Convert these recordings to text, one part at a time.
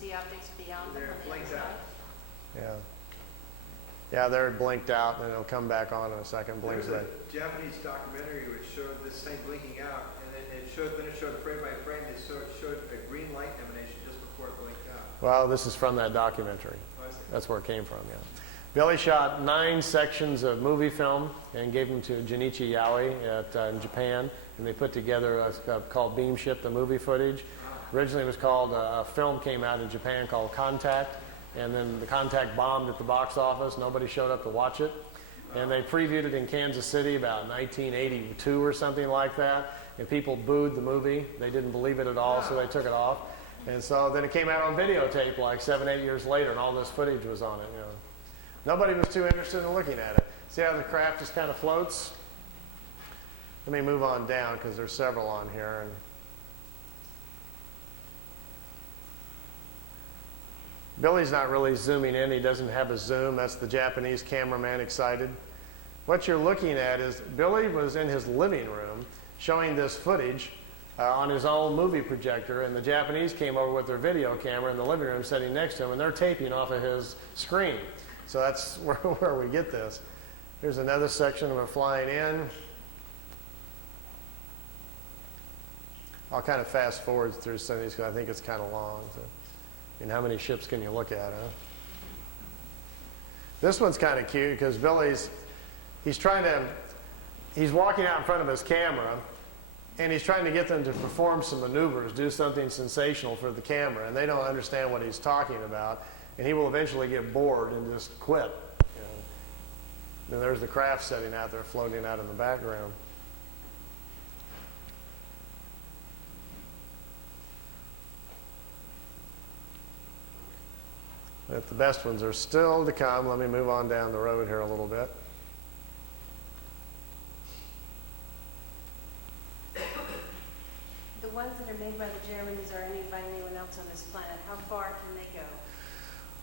see objects beyond them They're on the blinked outside? out. Yeah. Yeah, they're blinked out, and then it'll come back on in a second. Blinks There was back. a Japanese documentary which showed this thing blinking out, and then it showed frame by frame. It showed a green light emanation just before it blinked out. Well, this is from that documentary. Oh, I see. That's where it came from, yeah. Billy shot 9 sections of movie film and gave them to Junichi Yaoi in Japan, and they put together called Beam Ship, the movie footage. Originally it was called, a film came out in Japan called Contact, and then the Contact bombed at the box office. Nobody showed up to watch it. And they previewed it in Kansas City about 1982 or something like that, and people booed the movie. They didn't believe it at all, so they took it off. And so then it came out on videotape like 7, 8 years later, and all this footage was on it, you know. Nobody was too interested in looking at it. See how the craft just kind of floats? Let me move on down because there's several on here. And Billy's not really zooming in. He doesn't have a zoom. That's the Japanese cameraman excited. What you're looking at is Billy was in his living room showing this footage on his own movie projector, and the Japanese came over with their video camera in the living room sitting next to him, and they're taping off of his screen. So that's where we get this. Here's another section of it flying in. I'll kind of fast forward through some of these because I think it's kind of long. So, I mean, how many ships can you look at, huh? This one's kind of cute because he's walking out in front of his camera, and he's trying to get them to perform some maneuvers, do something sensational for the camera, and they don't understand what he's talking about. And he will eventually get bored and just quit. You know. And there's the craft setting out there, floating out in the background. But the best ones are still to come. Let me move on down the road here a little bit. The ones that are made by the Germans or by anyone else on this planet, how far can they go?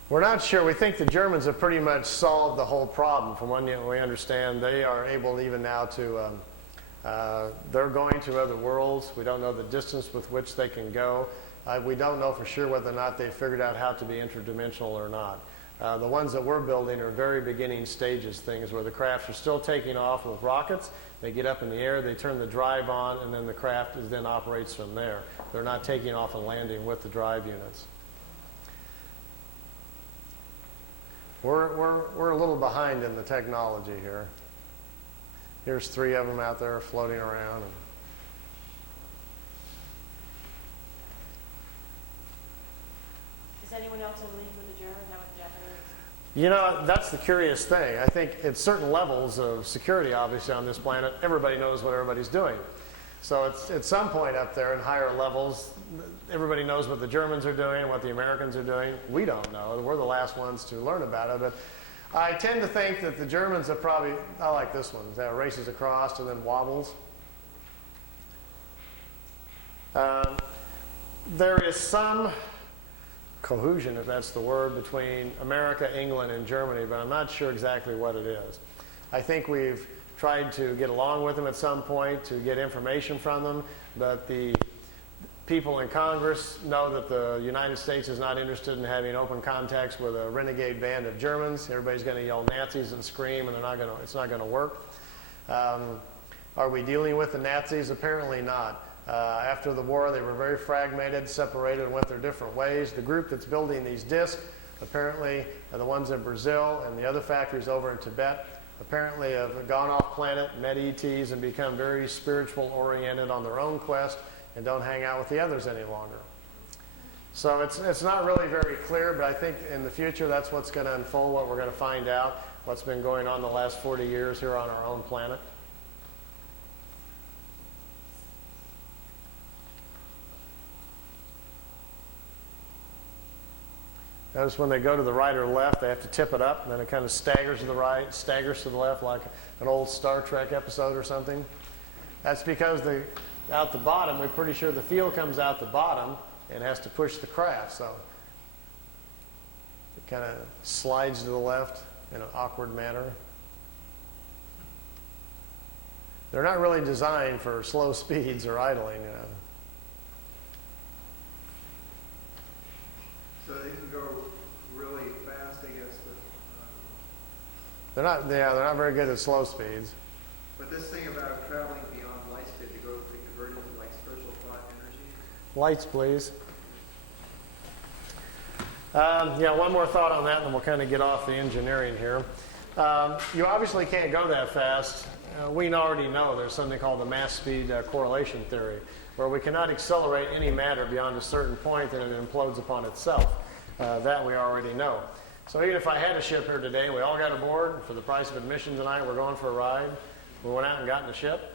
We're not sure. We think the Germans have pretty much solved the whole problem. From what we understand, they are able even now to, they're going to other worlds. We don't know the distance with which they can go. We don't know for sure whether or not they've figured out how to be interdimensional or not. The ones that we're building are very beginning stages things where the crafts are still taking off with rockets. They get up in the air, they turn the drive on, and then the craft then operates from there. They're not taking off and landing with the drive units. We're a little behind in the technology here. Here's 3 of them out there floating around. Is anyone else in league with the Germans? How with the Japanese? You know, that's the curious thing. I think at certain levels of security, obviously, on this planet, everybody knows what everybody's doing. So it's at some point up there in higher levels, everybody knows what the Germans are doing, what the Americans are doing. We don't know. We're the last ones to learn about it. But I tend to think that the Germans have probably, I like this one, that races across and then wobbles. There is some cohesion, if that's the word, between America, England, and Germany, but I'm not sure exactly what it is. I think we've tried to get along with them at some point to get information from them, but the people in Congress know that the United States is not interested in having open contacts with a renegade band of Germans. Everybody's going to yell Nazis and scream, and it's not going to work. Are we dealing with the Nazis? Apparently not. After the war, they were very fragmented, separated, and went their different ways. The group that's building these discs, apparently, are the ones in Brazil and the other factories over in Tibet, apparently have gone off planet, met ETs, and become very spiritual oriented on their own quest and don't hang out with the others any longer. So it's not really very clear, but I think in the future that's what's going to unfold, what we're going to find out, what's been going on the last 40 years here on our own planet. Notice when they go to the right or left, they have to tip it up, and then it kind of staggers to the right, staggers to the left, like an old Star Trek episode or something. That's because out the bottom, we're pretty sure the fuel comes out the bottom and has to push the craft, so it kind of slides to the left in an awkward manner. They're not really designed for slow speeds or idling, you know. So they're not very good at slow speeds. But this thing about traveling beyond light speed to convert into like spiritual thought energy. Lights, please. Yeah, one more thought on that, and then we'll kind of get off the engineering here. You obviously can't go that fast. We already know there's something called the mass speed correlation theory, where we cannot accelerate any matter beyond a certain point and it implodes upon itself. That we already know. So even if I had a ship here today and we all got aboard for the price of admission tonight, we're going for a ride. We went out and got in the ship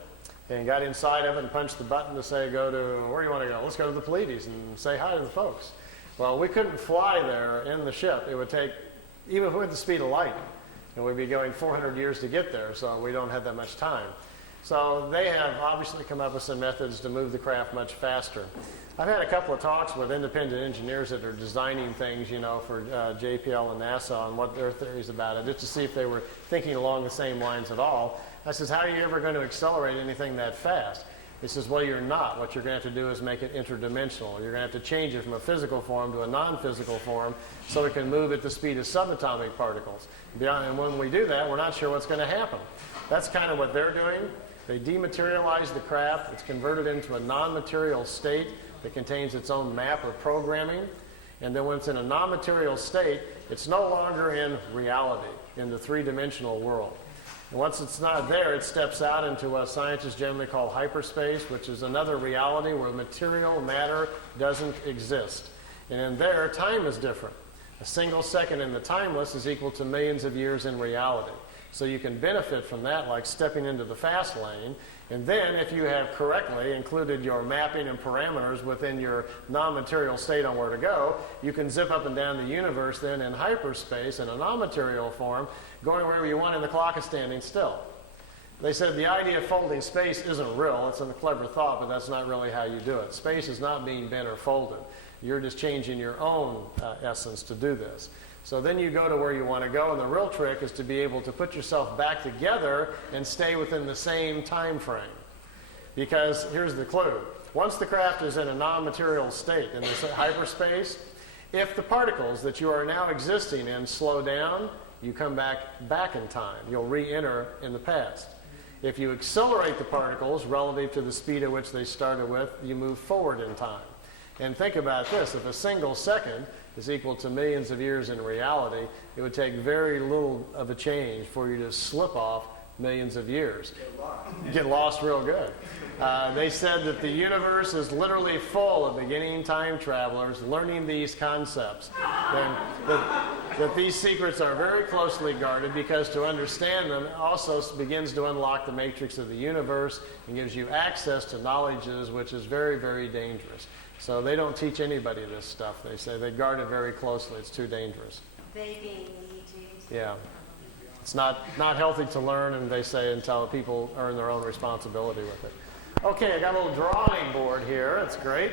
and got inside of it and punched the button to say, go to, where do you want to go? Let's go to the Pleiades and say hi to the folks. Well, we couldn't fly there in the ship. It would take, even if we went the speed of light, and we'd be going 400 years to get there, so we don't have that much time. So they have obviously come up with some methods to move the craft much faster. I've had a couple of talks with independent engineers that are designing things, you know, for JPL and NASA on what their theories about it, just to see if they were thinking along the same lines at all. I says, how are you ever going to accelerate anything that fast? He says, well, you're not. What you're going to have to do is make it interdimensional. You're going to have to change it from a physical form to a non-physical form so it can move at the speed of subatomic particles. And when we do that, we're not sure what's going to happen. That's kind of what they're doing. They dematerialize the craft. It's converted into a non-material state that contains its own map or programming. And then when it's in a non-material state, it's no longer in reality, in the three-dimensional world. And once it's not there, it steps out into what scientists generally call hyperspace, which is another reality where material matter doesn't exist. And in there, time is different. A single second in the timeless is equal to millions of years in reality. So you can benefit from that, like stepping into the fast lane. And then, if you have correctly included your mapping and parameters within your non-material state on where to go, you can zip up and down the universe then in hyperspace in a non-material form, going wherever you want, and the clock is standing still. They said the idea of folding space isn't real. It's a clever thought, but that's not really how you do it. Space is not being bent or folded. You're just changing your own essence to do this. So then you go to where you want to go, and the real trick is to be able to put yourself back together and stay within the same time frame. Because here's the clue. Once the craft is in a non-material state in this hyperspace, if the particles that you are now existing in slow down, you come back in time. You'll re-enter in the past. If you accelerate the particles relative to the speed at which they started with, you move forward in time. And think about this. If a single second is equal to millions of years in reality, it would take very little of a change for you to slip off millions of years. Get lost real good. They said that the universe is literally full of beginning time travelers learning these concepts. And that these secrets are very closely guarded because to understand them also begins to unlock the matrix of the universe and gives you access to knowledges which is very, very dangerous. So they don't teach anybody this stuff. They say they guard it very closely. It's too dangerous. They being the ETs? Yeah. It's not healthy to learn, and they say until people earn their own responsibility with it. Okay, I got a little drawing board here. That's great.